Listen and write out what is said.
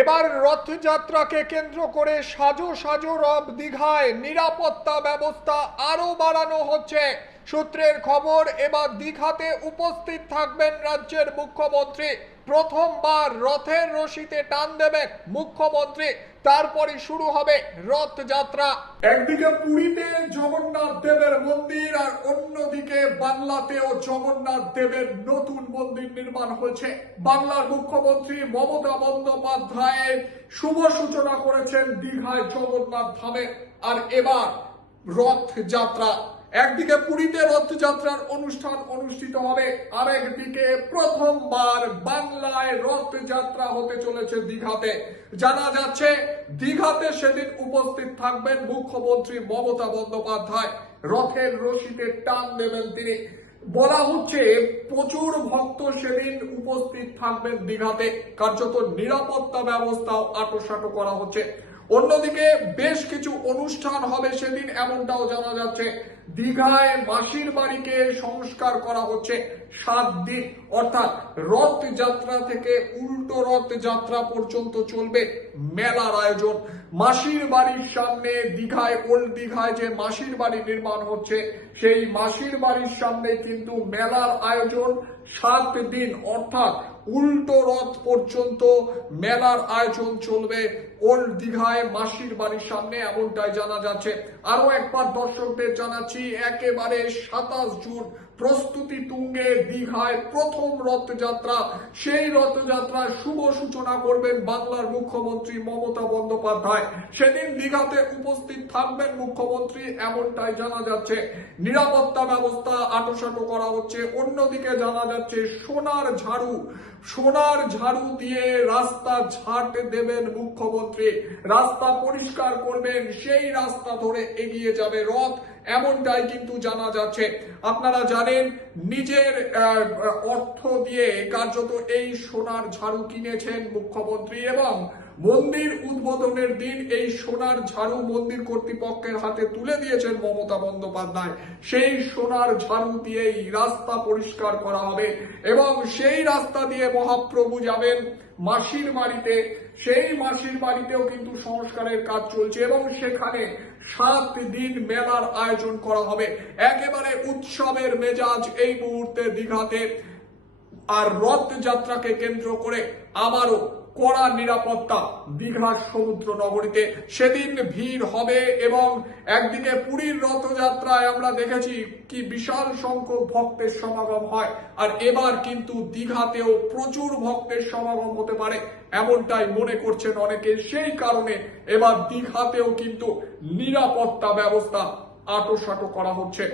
এবার রথযাত্রাকে কেন্দ্র করে সাজো সাজো রব দীঘায় নিরাপত্তা ব্যবস্থা আরও বাড়ানো হচ্ছে। সূত্রের খবর, এবার দীঘাতে উপস্থিত থাকবেন রাজ্যের মুখ্যমন্ত্রী। প্রথমবার রথের রশিতে টান দেবেন মুখ্যমন্ত্রী। তারপরই শুরু হবে রথযাত্রা। একদিকে পুরীতে জগন্নাথ দেবের মন্দির, আর অন্যদিকে বাংলাতেও জগন্নাথ দেবের নতুন মন্দির নির্মাণ হয়েছে। বাংলার মুখ্যমন্ত্রী মমতা বন্দ্যোপাধ্যায় শুভ সূচনা করেছেন দীঘায় জগন্নাথ ধামে। আর এবার রথযাত্রা। একদিকে পুরীতে রথযাত্রার অনুষ্ঠান অনুষ্ঠিত হবে, আরেকদিকে প্রথমবার বাংলায় রথযাত্রা হতে চলেছে দীঘাতে। জানা যাচ্ছে, দীঘাতে সেদিন উপস্থিত থাকবেন মুখ্যমন্ত্রী মমতা বন্দ্যোপাধ্যায়। রথের রশিতে টান দেবেন তিনি। বলা হচ্ছে, প্রচুর ভক্ত সেদিন উপস্থিত থাকবেন দীঘাতে। কার্যত নিরাপত্তা ব্যবস্থাও আটোসাটো করা হচ্ছে। অন্যদিকে বেশ কিছু অনুষ্ঠান হবে সেদিন, এমনটাও জানা যাচ্ছে। দীঘায় মাসির বাড়িকে সংস্কার করা হচ্ছে সাত দিন। অর্থাৎ রথযাত্রা থেকে উল্টো রথযাত্রা পর্যন্ত চলবে মেলার আয়োজন। মাসির বাড়ির সামনে দীঘায়, ওল্ড দীঘায় যে মাসির বাড়ি নির্মাণ হচ্ছে, সেই মাসির বাড়ির সামনে কিন্তু মেলার আয়োজন সাত দিন, অর্থাৎ উল্টো রথ পর্যন্ত মেলার আয়োজন চলবে ওল্ড দীঘায় মাসির বাড়ির সামনে, এমনটাই জানা যাচ্ছে। আরও একবার দর্শকদের জানাচ্ছি, একেবারে সাতাশ জুন প্রস্তুতি তুঙ্গে দীঘায় প্রথম রথযাত্রা। সেই রথযাত্রার শুভ সূচনা করবেন বাংলার মুখ্যমন্ত্রী মমতা বন্দ্যোপাধ্যায়। সেদিন দীঘাতে উপস্থিত থাকবেন মুখ্যমন্ত্রী, এমনটাই জানা যাচ্ছে। নিরাপত্তা ব্যবস্থা আটোসাটো করা হচ্ছে। অন্যদিকে জানা যাচ্ছে সোনার ঝাড়ু। সোনার ঝাড়ু দিয়ে রাস্তা ঝাঁট দেবেন মুখ্যমন্ত্রী। রাস্তা পরিষ্কার করবেন, সেই রাস্তা ধরে এগিয়ে যাবে রথ। এমনটাই কিন্তু জানা যাচ্ছে। আপনারা জানেন, নিজের অর্থ দিয়ে কার্যত এই সোনার ঝাড়ু কিনেছেন মুখ্যমন্ত্রী এবং মন্দির উদ্বোধনের দিন এই সোনার ঝাড়ু মন্দির কর্তৃপক্ষের হাতে তুলে দিয়েছেন মমতা বন্দ্যোপাধ্যায়। সেই সোনার ঝাড়ু দিয়েই রাস্তা পরিষ্কার করা হবে এবং সেই রাস্তা দিয়ে মহাপ্রভু যাবেন মাসির বাড়িতে। সেই মাসির বাড়িতেও কিন্তু সংস্কারের কাজ চলছে এবং সেখানে সাত দিন মেলার আয়োজন করা হবে। একেবারে উৎসবের মেজাজ এই মুহূর্তে দীঘাতে। আর রথযাত্রাকে কেন্দ্র করে আবারও কড়া নিরাপত্তা দীঘার সমুদ্র নগরীতে। সেদিন ভিড় হবে এবং একদিকে পুরীর রথযাত্রায় আমরা দেখেছি কি বিশাল সংখ্যক ভক্তের সমাগম হয়, আর এবার কিন্তু দীঘাতেও প্রচুর ভক্তের সমাগম হতে পারে, এমনটাই মনে করছেন অনেকে। সেই কারণে এবার দীঘাতেও কিন্তু নিরাপত্তা ব্যবস্থা আটোসাটো করা হচ্ছে।